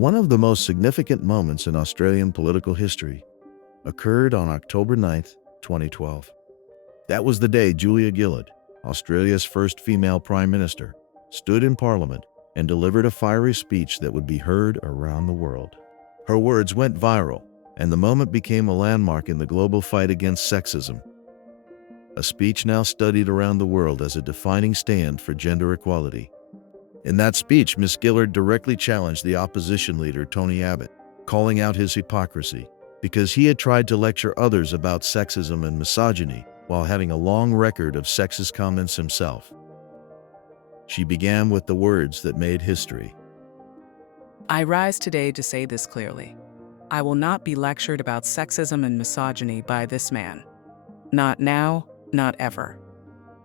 One of the most significant moments in Australian political history occurred on October 9, 2012. That was the day Julia Gillard, Australia's first female Prime Minister, stood in Parliament and delivered a fiery speech that would be heard around the world. Her words went viral, and the moment became a landmark in the global fight against sexism. A speech now studied around the world as a defining stand for gender equality. In that speech, Ms. Gillard directly challenged the opposition leader, Tony Abbott, calling out his hypocrisy because he had tried to lecture others about sexism and misogyny while having a long record of sexist comments himself. She began with the words that made history. I rise today to say this clearly. I will not be lectured about sexism and misogyny by this man. Not now, not ever.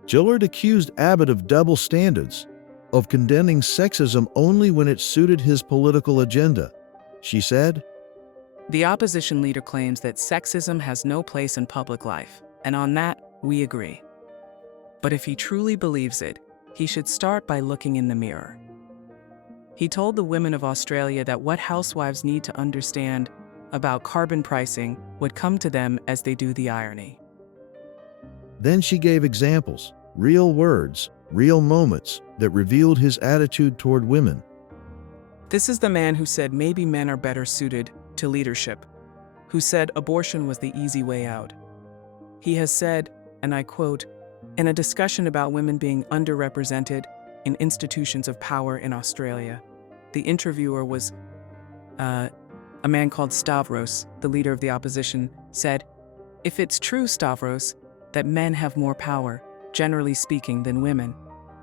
Gillard accused Abbott of double standards, of condemning sexism only when it suited his political agenda. She said, The opposition leader claims that sexism has no place in public life, and on that, we agree. But if he truly believes it, he should start by looking in the mirror. He told the women of Australia that what housewives need to understand about carbon pricing would come to them as they do the irony. Then she gave examples, real words, real moments that revealed his attitude toward women. This is the man who said maybe men are better suited to leadership, who said abortion was the easy way out. He has said, and I quote, in a discussion about women being underrepresented in institutions of power in Australia, the interviewer was a man called Stavros, the leader of the opposition, said, if it's true, Stavros, that men have more power, generally speaking, than women,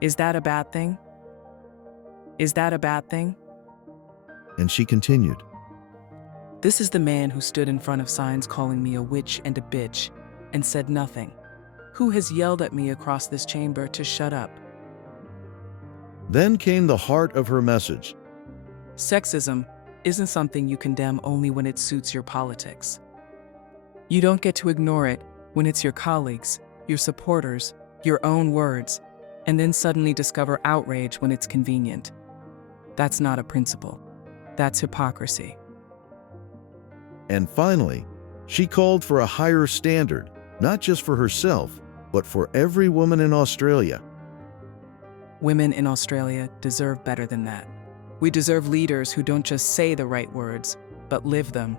is that a bad thing? Is that a bad thing? And she continued, This is the man who stood in front of signs calling me a witch and a bitch and said nothing, who has yelled at me across this chamber to shut up. Then came the heart of her message. Sexism isn't something you condemn only when it suits your politics. You don't get to ignore it when it's your colleagues, your supporters, your own words, and then suddenly discover outrage when it's convenient. That's not a principle. That's hypocrisy. And finally, she called for a higher standard, not just for herself, but for every woman in Australia. Women in Australia deserve better than that. We deserve leaders who don't just say the right words, but live them.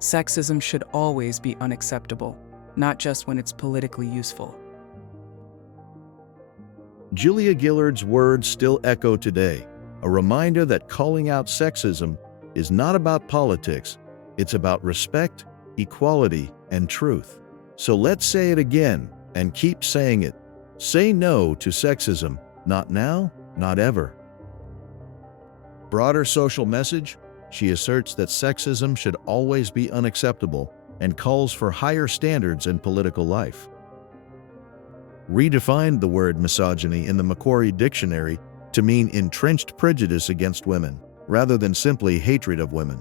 Sexism should always be unacceptable, not just when it's politically useful. Julia Gillard's words still echo today, a reminder that calling out sexism is not about politics, it's about respect, equality, and truth. So let's say it again and keep saying it. Say no to sexism, not now, not ever. Broader social message, she asserts that sexism should always be unacceptable and calls for higher standards in political life. Redefined the word misogyny in the Macquarie Dictionary to mean entrenched prejudice against women, rather than simply hatred of women.